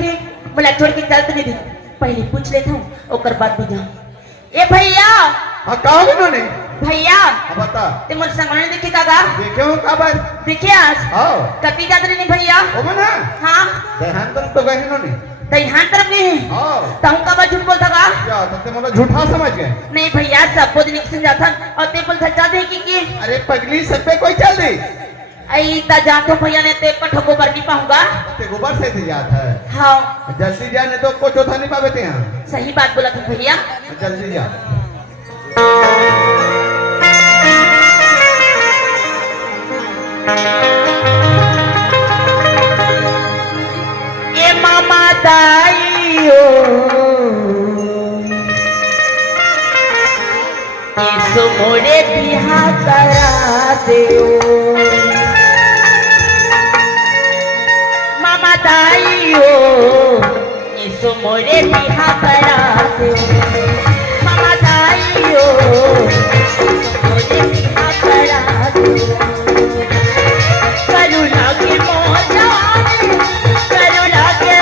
थे बोला छोड़ के चलते नहीं दी पहले पूछ लेता हूँ ओकर बाद भी जाऊँ ए भैया हाँ कहा इन्होंने भैया बता ते मोर संगने देखे कागा देखे हो काबर देखे आज हाँ कभी जाते नहीं भैया ओ मना हाँ देहांतर तो गए इन्होंने दहिहान तरफ गए हैं हाँ ताऊ का बात झूठ बोलता का क्या तो मतलब झूठा समझ गए नहीं भैया सब कुछ निकल जाता और ते बोल सच्चा दे कि अरे पगली सब पे कोई चल दी आई ता जातो भैया ने ते पठो गोबर नहीं पाऊंगा ते गोबर से थे जाता है हाँ जल्दी जा नहीं तो को चौथा नहीं पावे थे यहाँ सही बात बोला तू भैया जल्दी जा ये मामा दाइयो इसो मोरे बिहा करा देओ मामा दाइयो इसो मोरे बिहा करा देओ मामा दाइयो मोरे बिहा करा देओ करुणा के मोजा करुणा के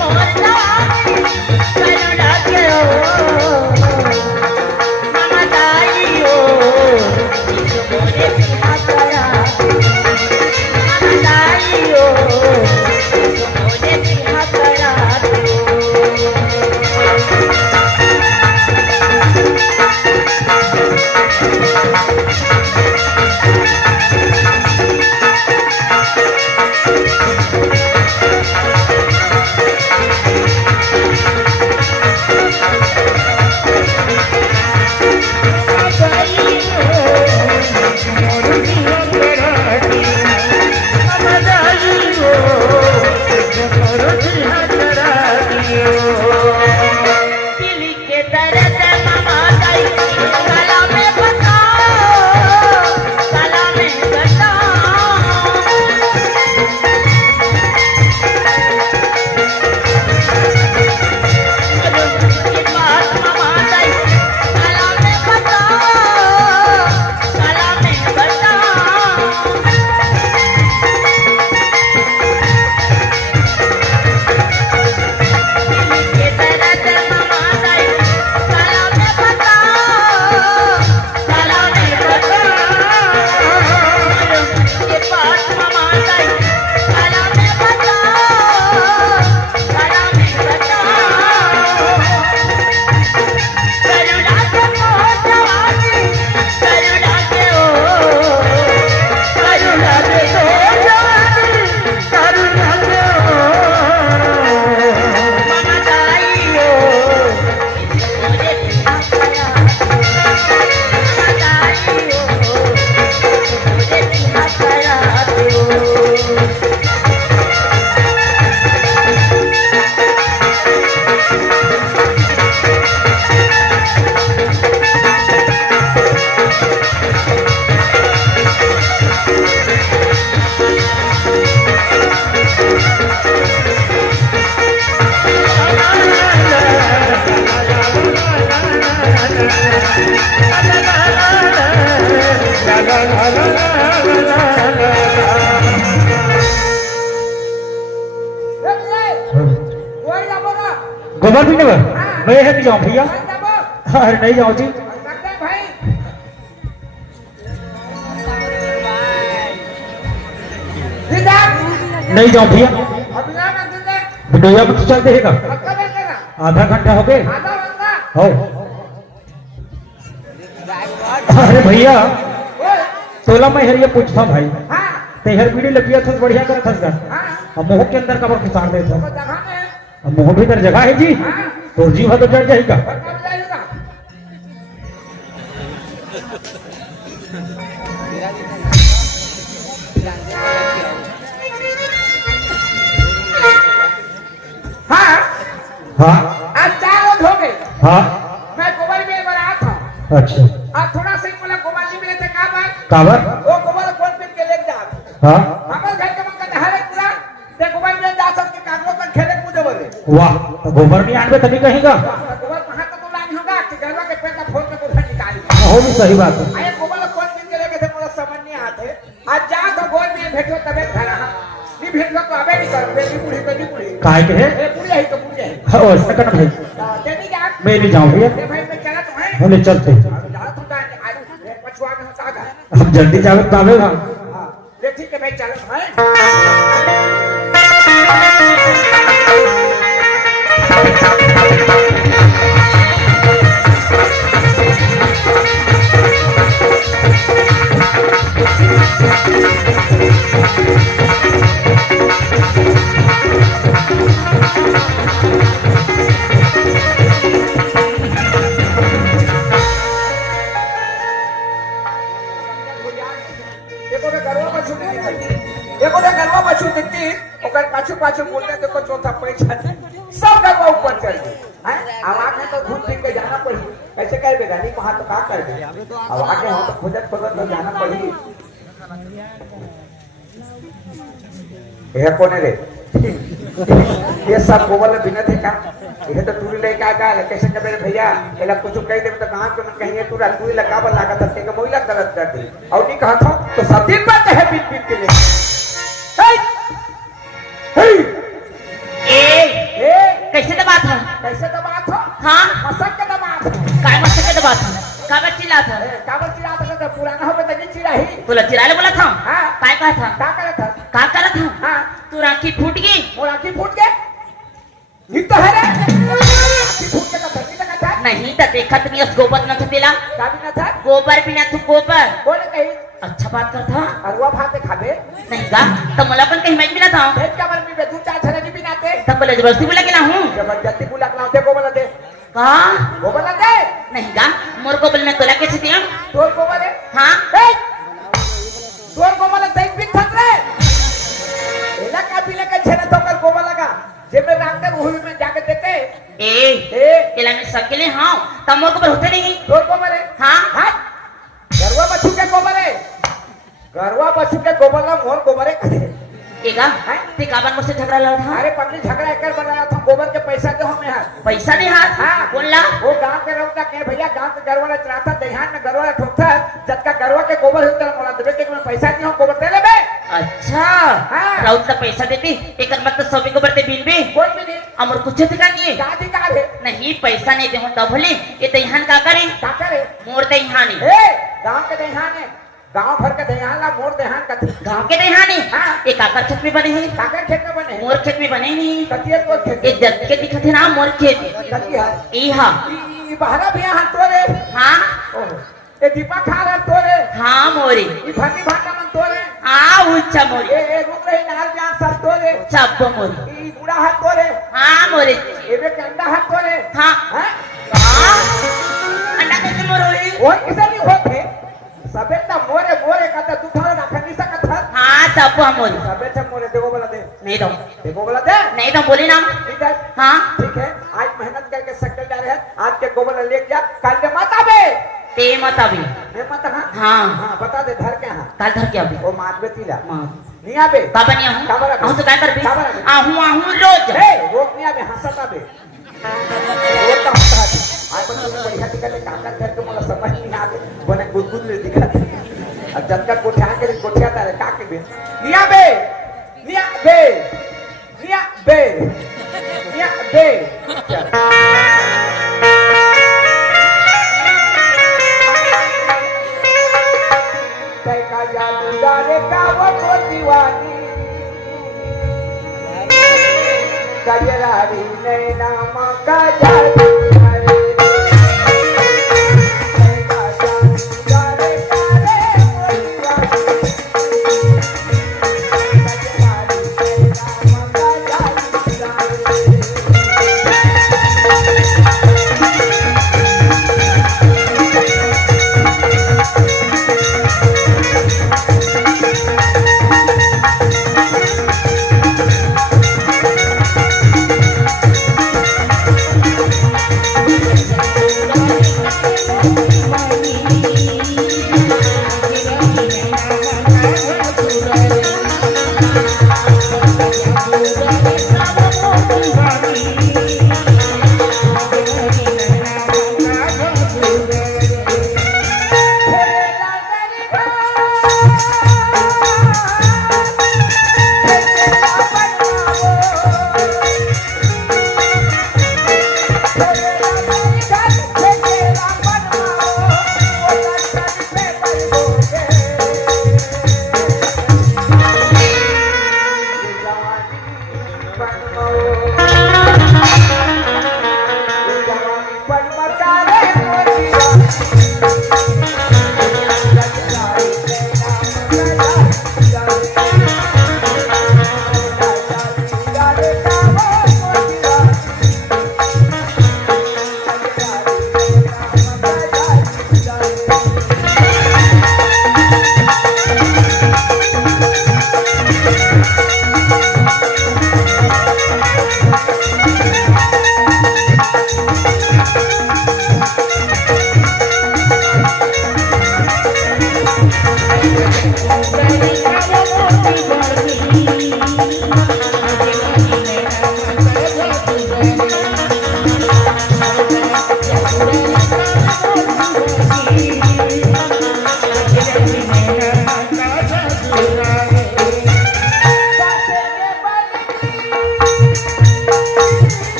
मोजा करुणा के मामा दाइयो इस मोरे बिहा करा मामा दाइयो इस मोरे बिहा करा गोबर भी नहीं मैं है जाऊँ भैया अरे नहीं जाऊँ जी नहीं जाऊँ भैया बिडोया में तो चल देगा आधा घंटा हो गए हो अरे भैया तोला मैं हर ये पूछता भाई तेहर बीड़ी लगिया था बढ़िया कर फंस गया अब मुंह के अंदर कबर फंसा दे था अब मुंह भीतर जगह है जी तो जीव तो चढ़ जाएगा हाँ हाँ आज 4 रोज हो गए हाँ मैं गोबर में बना था अच्छा आज थोड़ा सा बोला गोबर जी मेरे से काबर वो गोबर खोल पीट के ले जा हाँ हमारे घर के मन का हर एक पूरा ते गोबर में जा सकते कागलों का खेले कूदे बोले वाह तो गोबर नहीं आने तभी कहेगा गोबर कहाँ तो लानी होगा कि घरवा के पेट का फोड़ के गोबर निकाली हो भी सही बात है आए गोबर खोल पीट के लेके थे मोला समझ नहीं आते आज जा तो गोल में भेटो तबे घर नी भेज तो आवे नहीं कर बेटी बूढ़ी काय के है ए बूढ़ी है तो बूढ़ी है हो सकन भाई तेरी क्या मैं नहीं जाऊं भैया ए भाई मैं चला तो है बोले चलते जा तू का आज पछुआ में होता है हम जल्दी जावे तावे हां हां ले ठीक है भाई चलो है पाछू बोलते तो चौथा पैसा सब गरबा ऊपर चढ़ गए हैं अब आगे तो घूम फिर के जाना पड़ी कैसे कर बेगा नहीं वहां तो का कर दे अब आगे हम तो खोजत खोजत तो जाना पड़ी ये कौन है रे ये सब गोबर बिना थे का ये तो तूरी लेके आ कैसे कर मेरे भैया एला कुछ कह दे तो गांव के मन कहिए तू तूरी लगावर लागत है के मोइला गलत कर दी और नहीं कहा था तो सब दिन बात है बीत बीत के लिए कैसे दबा था कैसे दबा था हाँ मसक के दबा था काय मस्त के दबा था काबर चिल्ला था काबर चिल्ला था तो पुराना हो तो नहीं चिल्ला ही बोला चिल्लाले बोला था हाँ काय कहा था क्या करे था का करा था हाँ तू राखी फूट गई वो राखी फूट गए ये तो है रे राखी फूट के तो धरती तक था नहीं तो देखत नहीं उस गोबर न खतेला का भी ना था गोबर बिना तू गोबर बोले कहीं अच्छा बात करता अरुआ भात खाबे नहीं का तो मला पण कहीं मैच मिला था भेज का मन में तू चार छने की बिनाते तब बोले जबरदस्ती बोला के ना हूं जबरदस्ती बुला के लाते को बोला दे का वो बोला दे नहीं का मोर को बोलने तोला कैसे दिया तोर को बोले हाँ तोर को बोला तैक भी थक रे एला का पीले का छने तो कर को बोला का जे में रात में हुई में जाके देते ए केला में सकेले हां तब मोर को बोल होते नहीं तोर को बोले हाँ हां गरवा बच्चू के को बोले गरवा बच्चू के गोबर ला मोर गोबरे करे एगा ते काबर मुझसे झगड़ा लड़ा था अरे पत्नी झगड़ा कर बना था गोबर के पैसा दे हमें हाथ पैसा नहीं हाथ हाँ बोल ला वो गांव के रौता के भैया गांव के गरवा चराता देहान में गरवा ठोकता जब का गरवा के गोबर होता मोला देबे के मैं पैसा नहीं हो गोबर दे लेबे अच्छा हाँ। राउत का पैसा देती एक मतलब सभी को बढ़ते बिल भी कोई भी नहीं अमर कुछ दिखा दिए का अधिकार है नहीं पैसा नहीं दे तब भले ये तैहान का करे का करे मोर तैहान है ए गांव के देहान है गांव भर के देहान ला मोर देहान का गांव के तैहान है हाँ। एक आकर खेत में बने हैं काकर खेत में बने मोर खेत में बने नहीं कतिया तो खेत ये जग के दिखते ना मोर खेत कतिया ई हां ई बहरा भी हां तोरे हां ओहो ए दीपा खा रहा तोरे हां मोरी ई भाटी भाटा मन तोरे आ उच्चा मोरी ए रुक रही नाल जान सब तोरे सब मोरी ई बुढ़ा हाथ तोरे हां मोरी एबे कंडा हाथ तोरे हां हैं अंडा कैसे मोर होई और किसे नहीं होते सबे त मोरे मोरे का तू थोड़ा रख नहीं सकत है हां सब मोरी सबे त मोरे देखो बोला दे नहीं तो देखो बोला दे नहीं तो बोली ना ठीक है हाँ ठीक है आज मेहनत करके सकल जा रहे हैं आज के गोबर ले जा कल के मत आबे ते मत अभी मैं मत हां हाँ हां बता दे घर के हां काल धर के अभी वो मातबे तीला मां नहीं आबे का बनिया हूं काबर आबे? हूं तो काय कर भी काबर आबे? आहू रोज ए रोक नहीं आबे हंसत आबे वो का हंसत आज बन बढ़िया दिखले काका घर के मला समझ नहीं आबे बने गुदगुद ले दिखत अब जब तक कोठा के कोठिया तारे काके बे निया बे निया बे निया बे निया बे तय का जादूगारे का वो दीवानी गजरारी नैना मां का जादू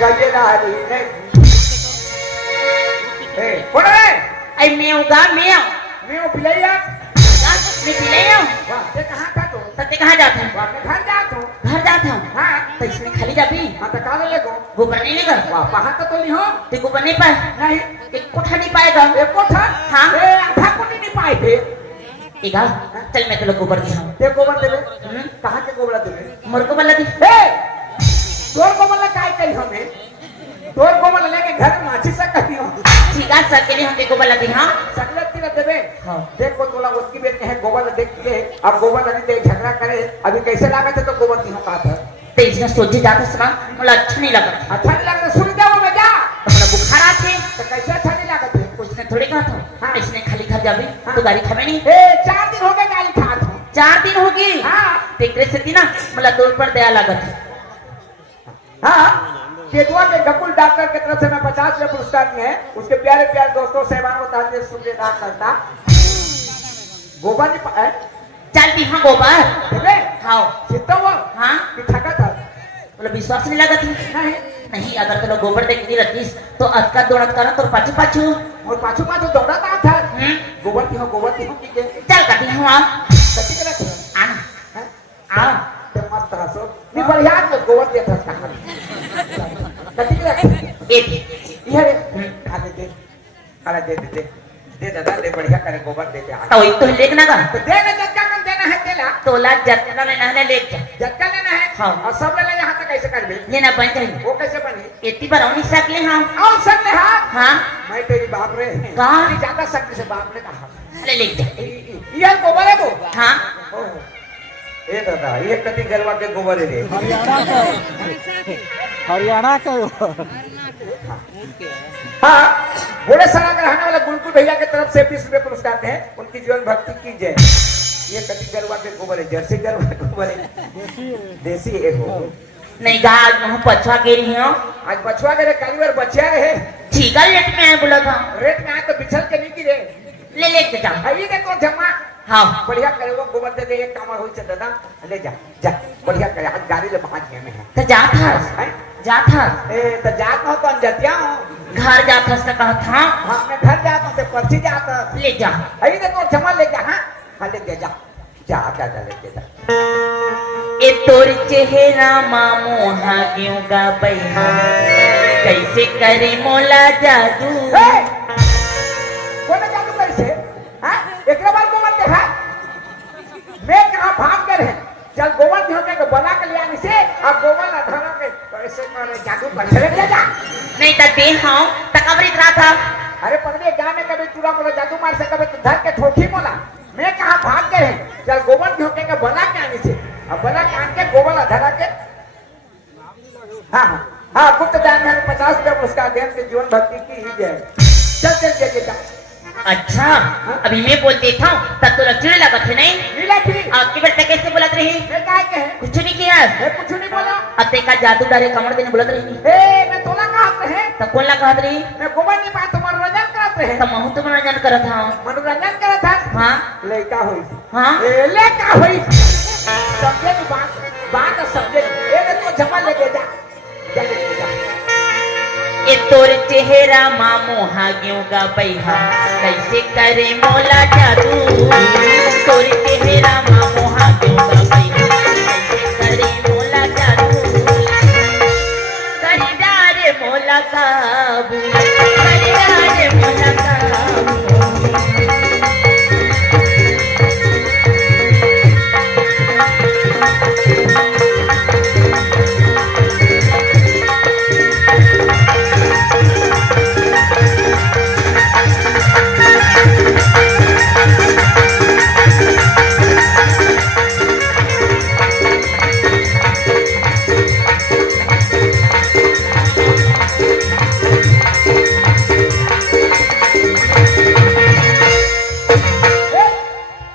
गजरारी ने ए कौन है आई मेव गा मेव मैं वो पिलैया मैं पिले हूँ वाह ये कहाँ था तू तते कहाँ जाता हूँ वाह मैं घर जाता हूँ घर जाता हूँ हाँ तो इसने खाली जा पी हाँ तो कहाँ ले गो गोबर नहीं लेकर वाह पहाड़ तो ली हो ते गोबर नहीं पाए नहीं एक कोठा नहीं पाएगा एक कोठा हाँ। ए आधा कोठी नहीं पाए थे इगा चल मैं तेरे गोबर दिखाऊं ते गोबर देवे कहाँ के गोबर देवे मोर गोबर लगी ए तोर गोबर ला काय कही हमें तोर गोबर लेके घर में माछी से कही हो ठीक है सर के लिए हम गोबर लगी हाँ सकले तीर देवे हाँ। देखो तोला उसकी बेटी है गोबर देख के अब गोबर नहीं दे झगड़ा करे अभी कैसे लागा थे तो गोबर दी हो कहा था तो इसने सोचे जाता सुना मुझे अच्छा नहीं लगा अच्छा नहीं लग रहा सुन जाओ मैं जा तो मेरा बुखार आते तो कैसे अच्छा नहीं लगा थे उसने थोड़ी कहा था हाँ। इसने खाली खा जाबे हाँ। तो गाड़ी खावे नहीं ए 4 दिन हो गए गाली खा था 4 दिन होगी हाँ तेरे से थी ना मला तोड़ पर दया लागत हाँ केतुआ के गकुल डॉक्टर की तरफ से मैं 50 रुपये पुरस्कार दिए हैं उसके प्यारे प्यारे दोस्तों सहबानों ताजे सुबह करता गोबर नहीं पाए चलती हाँ गोबर देखे हाँ चित्ता हुआ हाँ कि ठगा था बोला विश्वास नहीं लगा थी नहीं नहीं अगर तो गोबर देख नहीं रखीस तो अटका दौड़त करा तो पाछू पाछू और पाछू पाछू दौड़ा था गोबर की हो की के चल काटी हूँ आ कति के रखे आना आ ते मत हंसो नहीं बढ़िया तो गोबर देता था कति के रखे एक ये आले दे दादा दे बढ़िया करे गोबर देते आ तो एक तो लेक ना का तो देना जटका कम देना है तेला तोला जतना लेना है लेक जा जटका लेना है हाँ। और सब लेना यहाँ तक कैसे कर बे लेना बन जाएगी वो कैसे बनी इतनी बार नहीं सकले हाँ और सब ने हाँ हाँ मैं तेरी बाप रे कहाँ? नहीं ज्यादा शक्ति से बाप ने कहा अरे लेक जा ये गोबर है वो हाँ ए दादा ये कति गरवा के गोबर है रे हरियाणा का हाँ बड़े सड़ा के रहने वाले गुलकुल भैया की तरफ से 20 रुपये पुरस्कार हैं उनकी जीवन भक्ति की जय ये कति गरवा के गोबर है जर्सी गरवा के गोबर है देसी है वो नहीं गा आज मैं पछवा गिरी हूँ आज बचवा गए कालीवर बचिया रहे ठीक है लेट में आए बोला था रेट में आए तो बिछल के नहीं गिरे ले लेके जा अभी देखो जमा हाँ बढ़िया करे वो गोबर दे दे एक कामर होई दादा ले जा जा बढ़िया करे आज गाड़ी ले पहुंच गए में है तो जा था हैं? जा था ए तो जात हो तो जतिया हूं घर जा था उसने कहा था हां मैं घर जाता हूं ते पर्ची जाता ले जा अभी देखो जमा ले जा हां हां ले जा जा जा ले जा ए तोर चेहरा मामो हागियों का बैहा कैसे करे मोला जादू ए कौन जादू कैसे हां एक बार गोबर देखा मैं कहां भाग कर है चल गोबर दियो के बना के ले आनी से और गोबर ना धरा के कैसे करे जादू कर चले जा नहीं तो दे हाँ तकबरी रहा था अरे पगड़ी गांव में कभी चूड़ा मोला जादू मार से कभी तो धर के ठोकी मोला मैं कहां भाग गए चल गोबर दियो के बना के आनी से अब बना के आन के गोबर धरा के हाँ हाँ गुप्त दान में 50 रुपये पुरस्कार देन के जीवन भक्ति की ही जय चल जा अच्छा अभी मैं बोल देता हूँ तब तो लक्षण लगा थे नहीं नीला थी आपकी बेटा कैसे बोलत रही मैं काय के है कुछ नहीं किया मैं कुछ नहीं बोला अब ते का जादू डारे कमर देने बोलत रही ए मैं तोला कहत रहे तब कौन ला कहत रही मैं गोबर नहीं पाया तो मनोरंजन करत रहे तब महू तो मनोरंजन करत था मनोरंजन करत था हाँ लड़का होई हाँ ए लड़का होई समझे नहीं बात समझे ए तो जमा लेके जा ए तोर चेहरा मामो हागियों का बैहा कैसे करे मोला जादू तोर चेहरा मामो हागियों का बैहा कैसे करे मोला जादू करी डारे मोला काबू करी डारे मोला काबू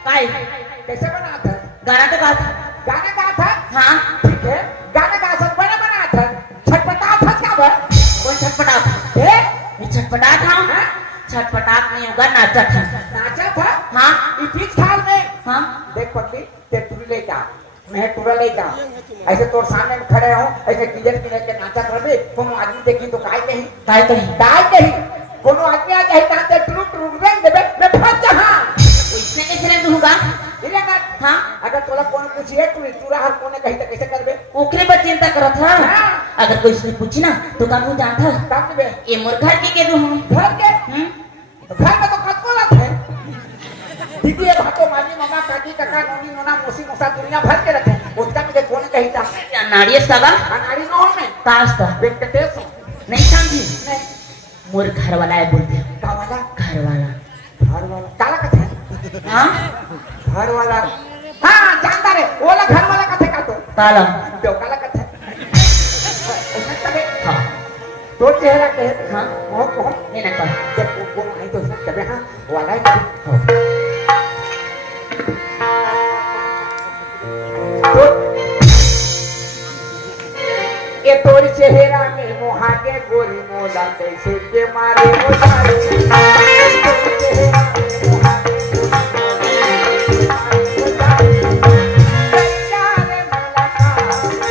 काय कैसे बना था गाना तो गा था गाने गा था हाँ ठीक है गाने गा सब बना था छटपटा था क्या बा कौन छटपटा था ए ये छटपटा था हाँ? छटपटाट नहीं होगा नाचा था नाचा था हाँ ई बीच थाल में हाँ देख पत्नी ते टूरी ले जा मैं टूरा ले जा ऐसे तोर सामने में खड़े हो ऐसे किलर किलर के नाचा करबे कोनो आदमी देखी तो काय कही काय कही काय कही कोनो आदमी आ जाए नाचे टुरुक टुरुक रंग देबे मैं फंस जहां इसने कैसे रंग दूंगा इरे ना हाँ अगर तोला कोनो पूछिए तू हर कोने कही तो कैसे करबे ओकरे पर चिंता करत था हाँ। अगर कोई इसने पूछी ना तो कानू जानता काम देबे ये मोर घर के दू हम घर के घर में तो कतको रहत है दीदी ये भातो मामी मामा काकी काका नोनी नोना मौसी मौसा दुनिया भर के रखे उसका मुझे कोने कही था नारियस का अनाड़ी नो में कास्ता वेंकटेश नहीं समझी नहीं मोर घर वाला है बोलते का वाला घर वाला काला कथे हाँ घर वाला हाँ जानता रे ओला घर वाला कथे का तो काला तो काला कथे उसने कहे हाँ तो चेहरा के हाँ वो कौन नहीं ना कहा जब वो आई तो उसने कहे हाँ वाला है तो ये तोर चेहरा में मोहागे गोरी मोला कैसे के मारे हो जाए तोर चेहरा में मोहागे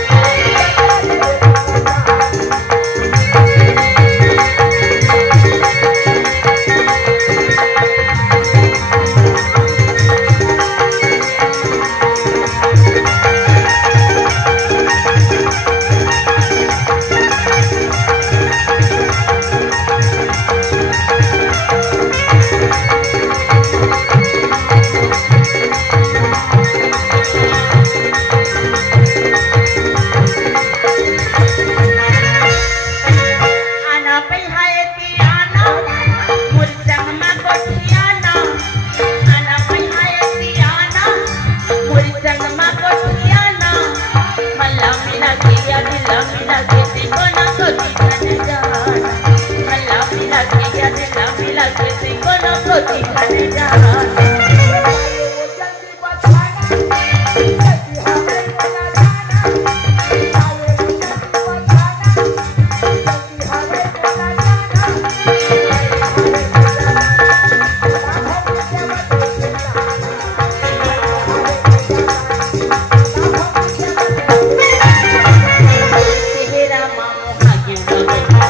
तेरा मामो हागियो गई